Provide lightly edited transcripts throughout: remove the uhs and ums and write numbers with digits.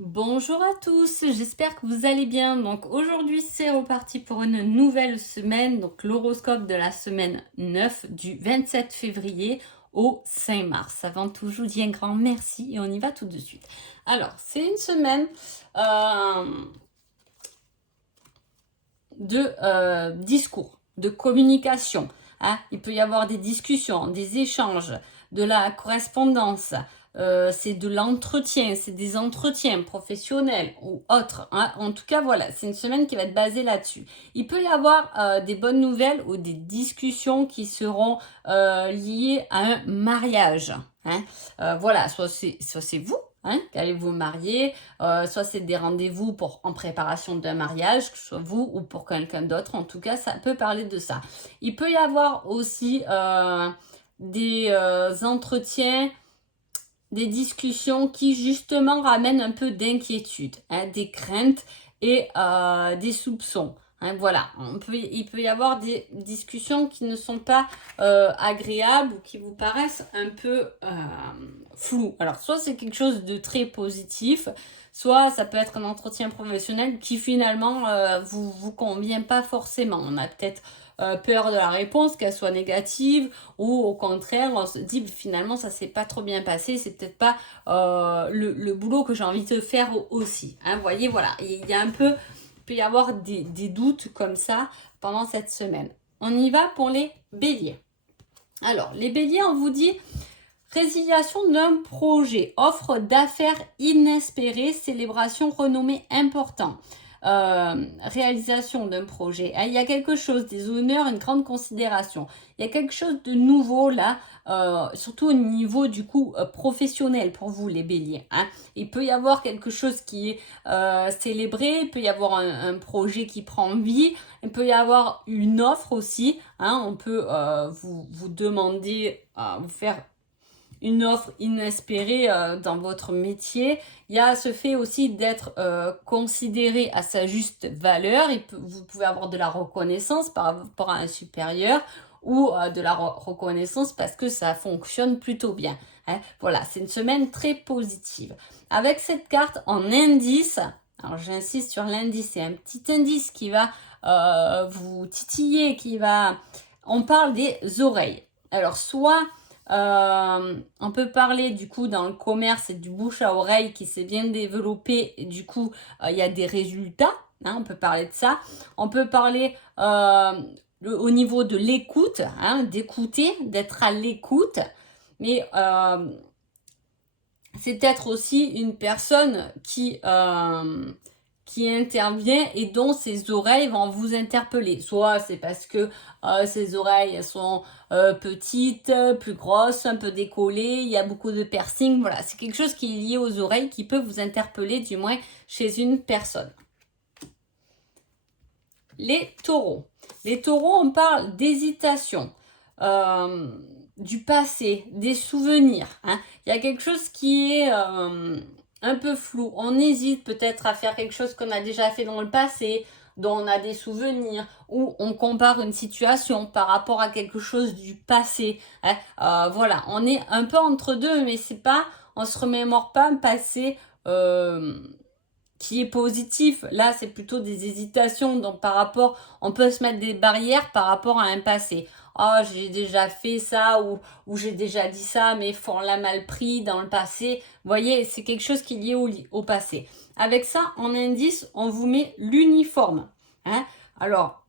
Bonjour à tous, j'espère que vous allez bien. Donc aujourd'hui c'est reparti pour une nouvelle semaine, donc l'horoscope de la semaine 9 du 27 février au 5 mars. Avant tout, je vous dis un grand merci et on y va tout de suite. Alors c'est une semaine de discours, de communication. Hein. Il peut y avoir des discussions, des échanges, de la correspondance. C'est de l'entretien, c'est des entretiens professionnels ou autres. Hein. En tout cas, voilà, c'est une semaine qui va être basée là-dessus. Il peut y avoir des bonnes nouvelles ou des discussions qui seront liées à un mariage. Hein. Voilà, soit c'est vous hein, qui allez vous marier, soit c'est des rendez-vous en préparation d'un mariage, que ce soit vous ou pour quelqu'un d'autre. En tout cas, ça peut parler de ça. Il peut y avoir aussi des entretiens, des discussions qui justement ramènent un peu d'inquiétude, hein, des craintes et des soupçons. Hein, voilà, il peut y avoir des discussions qui ne sont pas agréables ou qui vous paraissent un peu floues. Alors, soit c'est quelque chose de très positif, soit ça peut être un entretien professionnel qui finalement vous convient pas forcément. On a peut-être peur de la réponse, qu'elle soit négative, ou au contraire, on se dit finalement ça s'est pas trop bien passé, c'est peut-être pas le boulot que j'ai envie de faire aussi. Hein, vous voyez, voilà, il y a un peu, il peut y avoir des doutes comme ça pendant cette semaine. On y va pour les béliers. Alors, les béliers, on vous dit résiliation d'un projet, offre d'affaires inespérée, célébration renommée important. Réalisation d'un projet. Il y a quelque chose, des honneurs, une grande considération. Il y a quelque chose de nouveau là, surtout au niveau du coup professionnel pour vous les béliers. Hein. Il peut y avoir quelque chose qui est célébré, il peut y avoir un projet qui prend vie, il peut y avoir une offre aussi. Hein. On peut vous demander, vous faire une offre inespérée dans votre métier. Il y a ce fait aussi d'être considéré à sa juste valeur. Vous pouvez avoir de la reconnaissance par rapport à un supérieur ou de la reconnaissance parce que ça fonctionne plutôt bien. Hein. Voilà, c'est une semaine très positive. Avec cette carte en indice, alors j'insiste sur l'indice, c'est un petit indice qui va vous titiller, On parle des oreilles. Alors soit on peut parler du coup dans le commerce et du bouche à oreille qui s'est bien développé et du coup il y a des résultats, hein, on peut parler de ça. On peut parler au niveau de l'écoute, hein, d'écouter, d'être à l'écoute, mais c'est peut-être aussi une personne qui intervient et dont ses oreilles vont vous interpeller. Soit c'est parce que ses oreilles sont petites, plus grosses, un peu décollées, il y a beaucoup de piercing. Voilà, c'est quelque chose qui est lié aux oreilles qui peut vous interpeller, du moins chez une personne. Les taureaux. Les taureaux, on parle d'hésitation. Du passé, des souvenirs. Hein. Il y a quelque chose qui est un peu flou. On hésite peut-être à faire quelque chose qu'on a déjà fait dans le passé, dont on a des souvenirs, ou on compare une situation par rapport à quelque chose du passé. Hein. Voilà, on est un peu entre deux, mais c'est pas, on se remémore pas un passé qui est positif. Là, c'est plutôt des hésitations. Donc, on peut se mettre des barrières par rapport à un passé. Oh, j'ai déjà fait ça ou j'ai déjà dit ça, mais on l'a mal pris dans le passé. Vous voyez, c'est quelque chose qui est lié au passé. Avec ça, en indice, on vous met l'uniforme. Hein. Alors,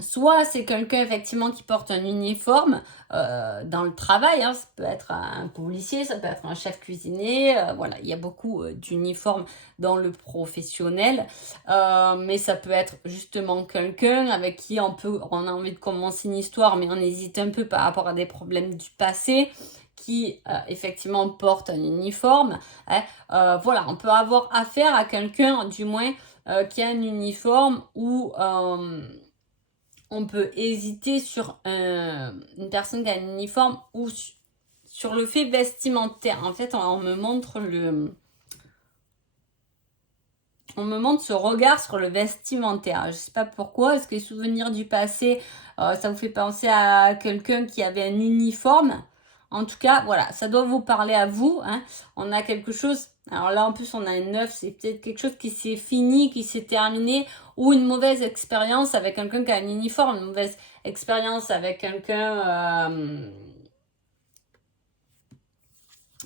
soit c'est quelqu'un effectivement qui porte un uniforme dans le travail, hein, ça peut être un policier, ça peut être un chef cuisinier, voilà, il y a beaucoup d'uniformes dans le professionnel, mais ça peut être justement quelqu'un avec qui on a envie de commencer une histoire, mais on hésite un peu par rapport à des problèmes du passé, qui effectivement porte un uniforme. Hein, voilà, on peut avoir affaire à quelqu'un du moins qui a un uniforme ou on peut hésiter sur une personne qui a un uniforme ou sur le fait vestimentaire. En fait, on me montre ce regard sur le vestimentaire. Je ne sais pas pourquoi. Est-ce que les souvenirs du passé, ça vous fait penser à quelqu'un qui avait un uniforme? En tout cas, voilà, ça doit vous parler à vous. Hein. On a quelque chose Alors là, en plus, on a un 9, c'est peut-être quelque chose qui s'est fini, qui s'est terminé, ou une mauvaise expérience avec quelqu'un qui a un uniforme, une mauvaise expérience avec quelqu'un,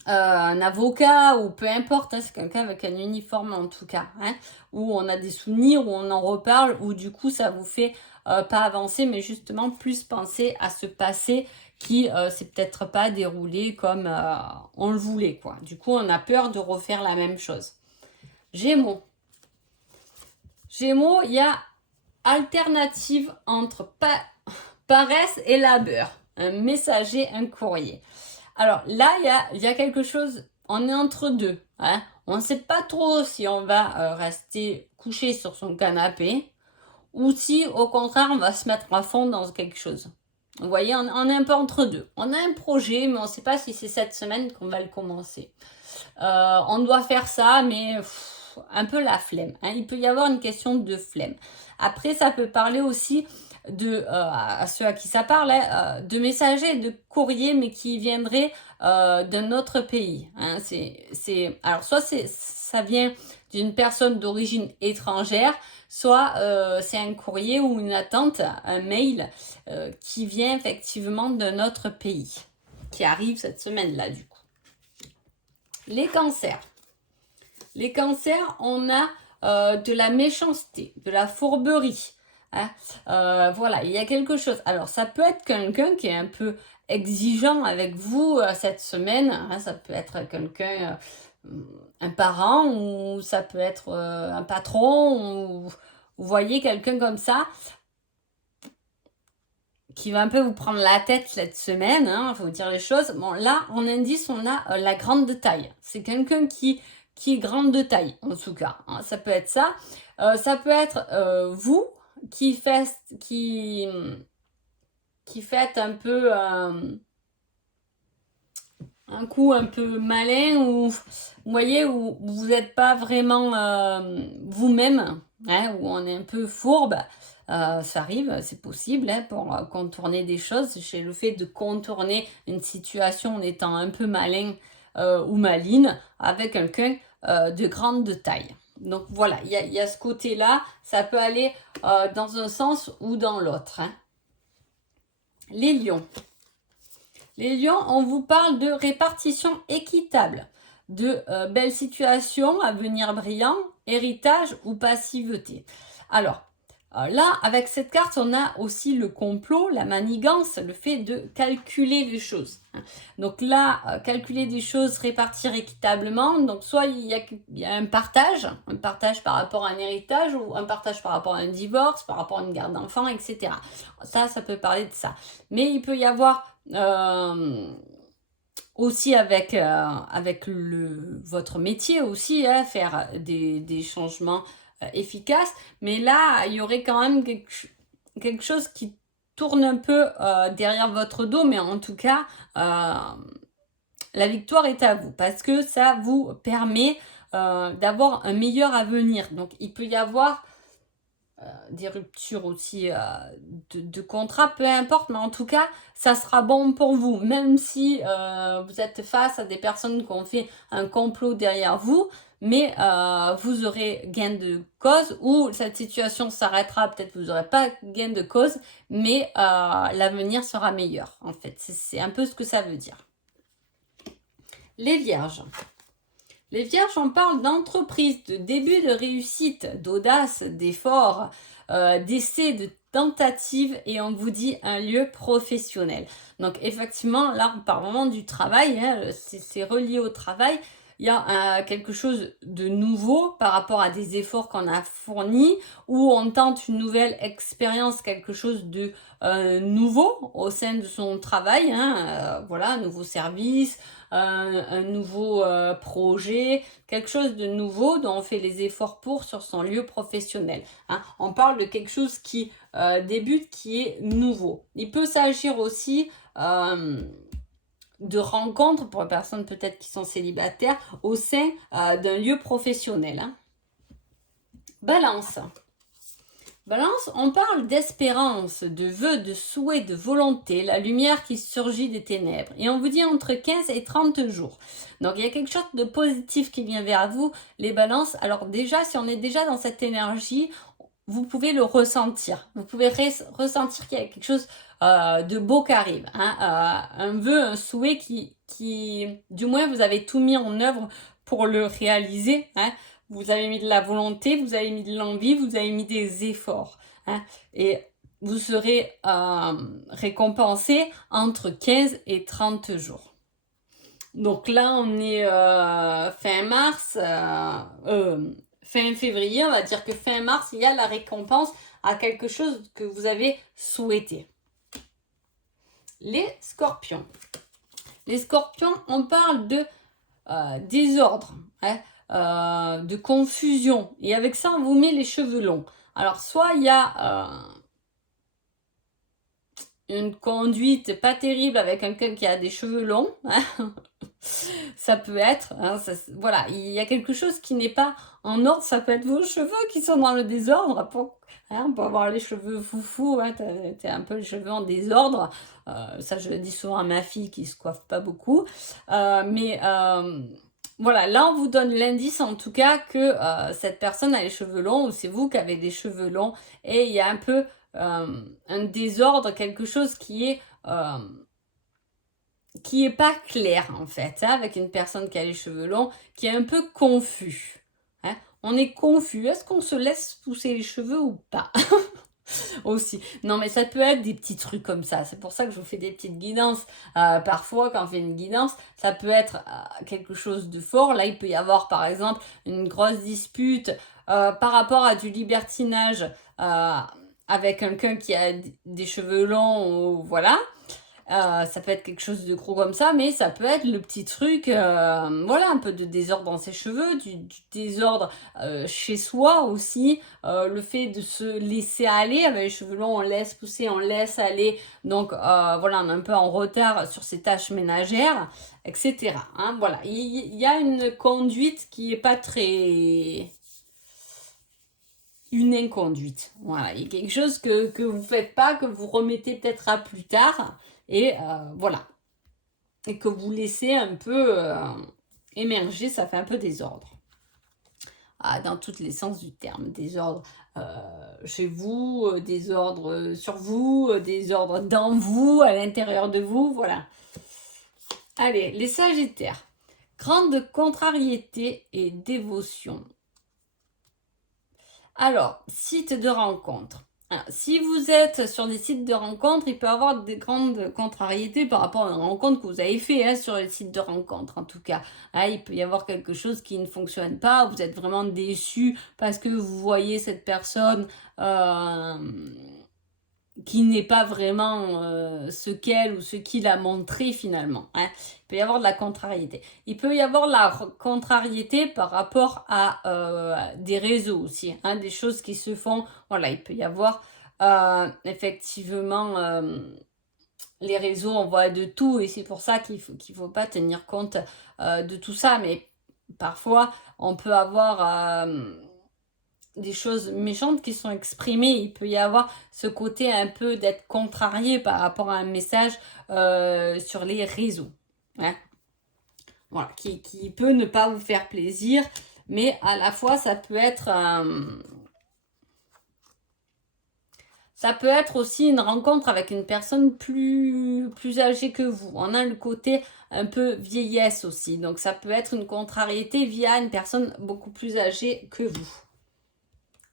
un avocat, ou peu importe, hein, c'est quelqu'un avec un uniforme en tout cas, hein, où on a des souvenirs, où on en reparle, où du coup, ça vous fait pas avancer, mais justement plus penser à ce passé qui s'est peut-être pas déroulé comme on le voulait, quoi. Du coup, on a peur de refaire la même chose. Gémeaux. Gémeaux, il y a alternative entre paresse et labeur. Un messager, un courrier. Alors là, il y a quelque chose, on est entre deux. Hein. On ne sait pas trop si on va rester couché sur son canapé ou si au contraire on va se mettre à fond dans quelque chose. Vous voyez, on est un peu entre deux. On a un projet, mais on ne sait pas si c'est cette semaine qu'on va le commencer. On doit faire ça, mais un peu la flemme. Hein. Il peut y avoir une question de flemme. Après, ça peut parler aussi à ceux à qui ça parle, hein, de messagers, de courriers, mais qui viendraient d'un autre pays. Hein. Alors, soit ça vient d'une personne d'origine étrangère, soit c'est un courrier ou une attente, un mail qui vient effectivement d'un autre pays, qui arrive cette semaine-là du coup. Les cancers. Les cancers, on a de la méchanceté, de la fourberie. Hein. Voilà, il y a quelque chose. Alors, ça peut être quelqu'un qui est un peu exigeant avec vous cette semaine. Hein. Ça peut être quelqu'un, un parent, ou ça peut être un patron, ou vous voyez quelqu'un comme ça qui va un peu vous prendre la tête cette semaine, hein, faut vous dire les choses. Bon, là, en indice, on a la grande taille. C'est quelqu'un qui est grande de taille, en tout cas. Hein, ça peut être ça. Ça peut être vous qui faites un peu un coup un peu malin, ou vous voyez, où vous n'êtes pas vraiment vous-même, hein, où on est un peu fourbe. Ça arrive, c'est possible, hein, pour contourner des choses. Chez le fait de contourner une situation en étant un peu malin ou maline avec quelqu'un de grande taille. Donc voilà, il y a ce côté-là, ça peut aller dans un sens ou dans l'autre. Hein. Les lions. Les lions, on vous parle de répartition équitable, de belles situations, avenir brillant, héritage ou passivité. Alors, là, avec cette carte, on a aussi le complot, la manigance, le fait de calculer les choses. Donc là, calculer des choses, répartir équitablement. Donc soit il y a un partage par rapport à un héritage, ou un partage par rapport à un divorce, par rapport à une garde d'enfants, etc. Ça peut parler de ça. Mais il peut y avoir aussi avec votre métier aussi, hein, faire des changements efficaces. Mais là, il y aurait quand même quelque chose qui tourne un peu derrière votre dos, mais en tout cas, la victoire est à vous, parce que ça vous permet d'avoir un meilleur avenir. Donc, il peut y avoir des ruptures aussi de contrat, peu importe, mais en tout cas, ça sera bon pour vous, même si vous êtes face à des personnes qui ont fait un complot derrière vous, mais vous aurez gain de cause, ou cette situation s'arrêtera, peut-être vous n'aurez pas gain de cause, mais l'avenir sera meilleur, en fait. C'est un peu ce que ça veut dire. Les vierges. Les vierges, on parle d'entreprise, de début de réussite, d'audace, d'effort, d'essai, de tentative, et on vous dit un lieu professionnel. Donc effectivement, là on parle vraiment du travail, hein, c'est relié au travail. Il y a quelque chose de nouveau par rapport à des efforts qu'on a fournis, ou on tente une nouvelle expérience, quelque chose de nouveau au sein de son travail, hein, voilà, un nouveau service, un nouveau projet, quelque chose de nouveau dont on fait les efforts sur son lieu professionnel. Hein. On parle de quelque chose qui débute, qui est nouveau. Il peut s'agir aussi de rencontres pour les personnes peut-être qui sont célibataires au sein d'un lieu professionnel. Hein. Balance. Balance, on parle d'espérance, de vœux, de souhait, de volonté, la lumière qui surgit des ténèbres. Et on vous dit entre 15 et 30 jours. Donc il y a quelque chose de positif qui vient vers vous, les balances. Alors déjà, si on est déjà dans cette énergie, vous pouvez le ressentir. Vous pouvez ressentir qu'il y a quelque chose de beau qui arrive. Hein, un vœu, un souhait qui, du moins, vous avez tout mis en œuvre pour le réaliser. Hein. Vous avez mis de la volonté, vous avez mis de l'envie, vous avez mis des efforts. Hein, et vous serez récompensé entre 15 et 30 jours. Donc là, on est fin mars, fin février, on va dire que fin mars, il y a la récompense à quelque chose que vous avez souhaité. Les scorpions. Les scorpions, on parle de désordre, hein, de confusion. Et avec ça, on vous met les cheveux longs. Alors, soit il y a une conduite pas terrible avec quelqu'un qui a des cheveux longs, hein. Ça peut être, hein, voilà, il y a quelque chose qui n'est pas en ordre, ça peut être vos cheveux qui sont dans le désordre, on peut avoir les cheveux foufou, hein, t'as un peu les cheveux en désordre, ça je le dis souvent à ma fille qui se coiffe pas beaucoup, mais voilà, là on vous donne l'indice en tout cas que cette personne a les cheveux longs ou c'est vous qui avez des cheveux longs et il y a un peu un désordre, quelque chose qui est pas clair en fait, hein, avec une personne qui a les cheveux longs, qui est un peu confus. Hein. On est confus, est-ce qu'on se laisse pousser les cheveux ou pas? Aussi. Non mais ça peut être des petits trucs comme ça, c'est pour ça que je vous fais des petites guidances. Parfois quand on fait une guidance, ça peut être quelque chose de fort. Là il peut y avoir par exemple une grosse dispute par rapport à du libertinage avec quelqu'un qui a des cheveux longs ou voilà. Ça peut être quelque chose de gros comme ça, mais ça peut être le petit truc, voilà, un peu de désordre dans ses cheveux, du désordre chez soi aussi, le fait de se laisser aller, avec les cheveux longs, on laisse pousser, on laisse aller, donc voilà, on est un peu en retard sur ses tâches ménagères, etc. Hein, voilà, il y a une conduite qui est pas très... une inconduite. Voilà, il y a quelque chose que vous faites pas, que vous remettez peut-être à plus tard. Et voilà. Et que vous laissez un peu émerger, ça fait un peu désordre. Dans tous les sens du terme. Désordre chez vous, désordre sur vous, désordre dans vous, à l'intérieur de vous, voilà. Allez, les Sagittaires. Grande contrariété et dévotion. Alors, site de rencontre. Alors, si vous êtes sur des sites de rencontres, il peut y avoir des grandes contrariétés par rapport à une rencontre que vous avez fait sur les sites de rencontres en tout cas. Il peut y avoir quelque chose qui ne fonctionne pas, vous êtes vraiment déçu parce que vous voyez cette personne qui n'est pas vraiment ce qu'elle ou ce qu'il a montré finalement. Hein. Il peut y avoir de la contrariété. Il peut y avoir la contrariété par rapport à des réseaux aussi, hein, des choses qui se font. Voilà, il peut y avoir effectivement les réseaux, on voit de tout et c'est pour ça qu'il faut pas tenir compte de tout ça. Mais parfois, on peut avoir des choses méchantes qui sont exprimées. Il peut y avoir ce côté un peu d'être contrarié par rapport à un message sur les réseaux. Hein. Voilà, qui peut ne pas vous faire plaisir, mais à la fois ça peut être aussi une rencontre avec une personne plus âgée que vous. On a le côté un peu vieillesse aussi. Donc ça peut être une contrariété via une personne beaucoup plus âgée que vous.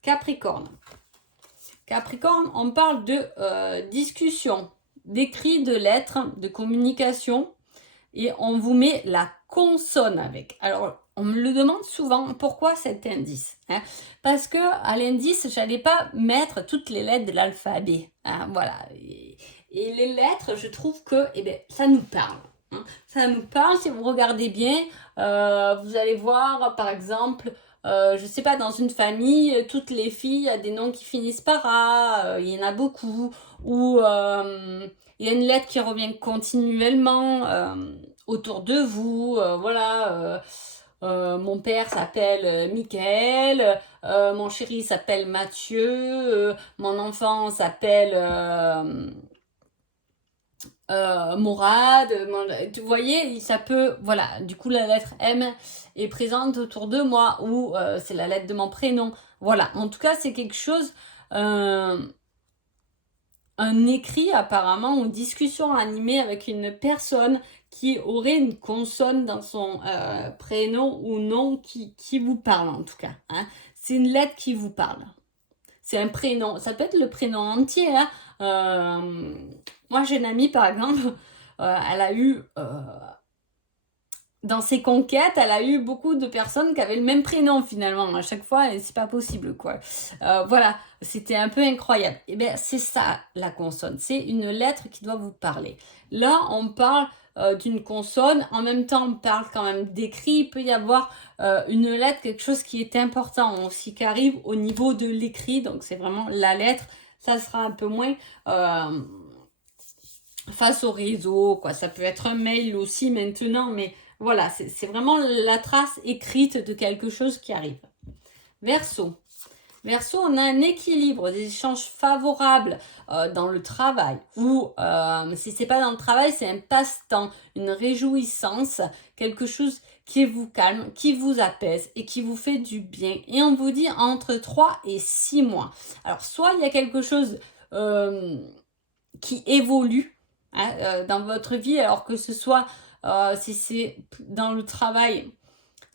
Capricorne. Capricorne, on parle de discussion, d'écrit, de lettres, de communication. Et on vous met la consonne avec. Alors, on me le demande souvent, pourquoi cet indice, hein? Parce que à l'indice, j'allais pas mettre toutes les lettres de l'alphabet. Hein, voilà. Et les lettres, je trouve que ça nous parle. Hein. Ça nous parle, si vous regardez bien, vous allez voir, par exemple, je sais pas, dans une famille, toutes les filles ont des noms qui finissent par A, il y en a beaucoup, ou il y a une lettre qui revient continuellement autour de vous, voilà. mon père s'appelle Michael, mon chéri s'appelle Mathieu, mon enfant s'appelle Morad, vous voyez, ça peut, voilà, du coup la lettre M est présente autour de moi, ou c'est la lettre de mon prénom, voilà, en tout cas c'est quelque chose, un écrit apparemment, ou une discussion animée avec une personne qui aurait une consonne dans son prénom ou nom qui vous parle en tout cas, hein. C'est une lettre qui vous parle. C'est un prénom, ça peut être le prénom entier, hein. Moi j'ai une amie par exemple, elle a eu, dans ses conquêtes, elle a eu beaucoup de personnes qui avaient le même prénom finalement à chaque fois, et c'est pas possible quoi. Voilà, c'était un peu incroyable. Et bien c'est ça la consonne, c'est une lettre qui doit vous parler. Là on parle d'une consonne, en même temps on parle quand même d'écrit, il peut y avoir une lettre, quelque chose qui est important aussi, qui arrive au niveau de l'écrit, donc c'est vraiment la lettre, ça sera un peu moins face au réseau, quoi. Ça peut être un mail aussi maintenant, mais voilà, c'est vraiment la trace écrite de quelque chose qui arrive. Verseau. Verseau, on a un équilibre, des échanges favorables dans le travail, ou si c'est pas dans le travail, c'est un passe-temps, une réjouissance, quelque chose qui vous calme, qui vous apaise et qui vous fait du bien. Et on vous dit entre 3 et 6 mois. Alors, soit il y a quelque chose qui évolue, hein, dans votre vie, alors que ce soit si c'est dans le travail,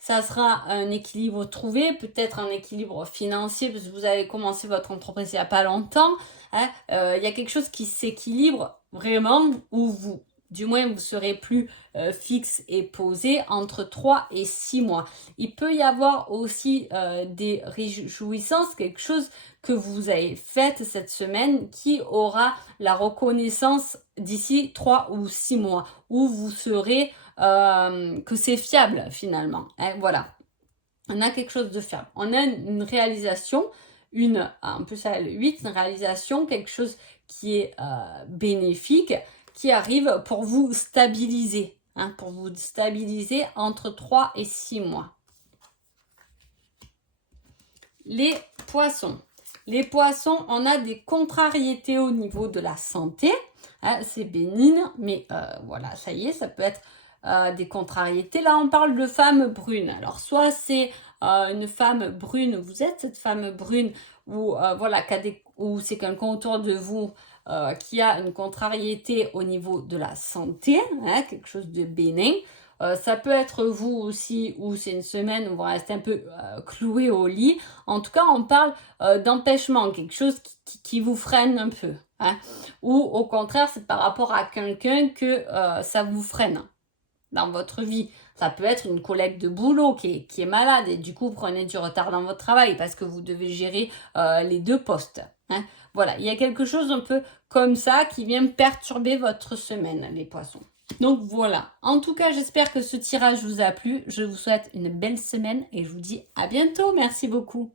ça sera un équilibre trouvé, peut-être un équilibre financier, parce que vous avez commencé votre entreprise il n'y a pas longtemps, hein, y a quelque chose qui s'équilibre vraiment, où vous, du moins, vous serez plus fixe et posé entre 3 et 6 mois. Il peut y avoir aussi des réjouissances, quelque chose que vous avez fait cette semaine qui aura la reconnaissance d'ici 3 ou 6 mois, où vous serez que c'est fiable finalement, hein, voilà. On a quelque chose de fiable. On a une réalisation, en plus à 8, une réalisation, quelque chose qui est bénéfique, qui arrive pour vous stabiliser, hein, pour vous stabiliser entre 3 et 6 mois. Les poissons. Les poissons, on a des contrariétés au niveau de la santé, hein, c'est bénigne, mais voilà, ça y est, ça peut être des contrariétés. Là, on parle de femme brune. Alors, soit c'est une femme brune, vous êtes cette femme brune, ou voilà, ou c'est quelqu'un autour de vous qui a une contrariété au niveau de la santé, hein, quelque chose de bénin. Ça peut être vous aussi, ou c'est une semaine où vous restez un peu cloué au lit. En tout cas, on parle d'empêchement, quelque chose qui vous freine un peu, hein. Ou au contraire, c'est par rapport à quelqu'un que ça vous freine dans votre vie. Ça peut être une collègue de boulot qui est malade et du coup, vous prenez du retard dans votre travail parce que vous devez gérer les 2 postes, hein. Voilà, il y a quelque chose un peu comme ça qui vient perturber votre semaine, les poissons. Donc voilà, en tout cas, j'espère que ce tirage vous a plu. Je vous souhaite une belle semaine et je vous dis à bientôt. Merci beaucoup.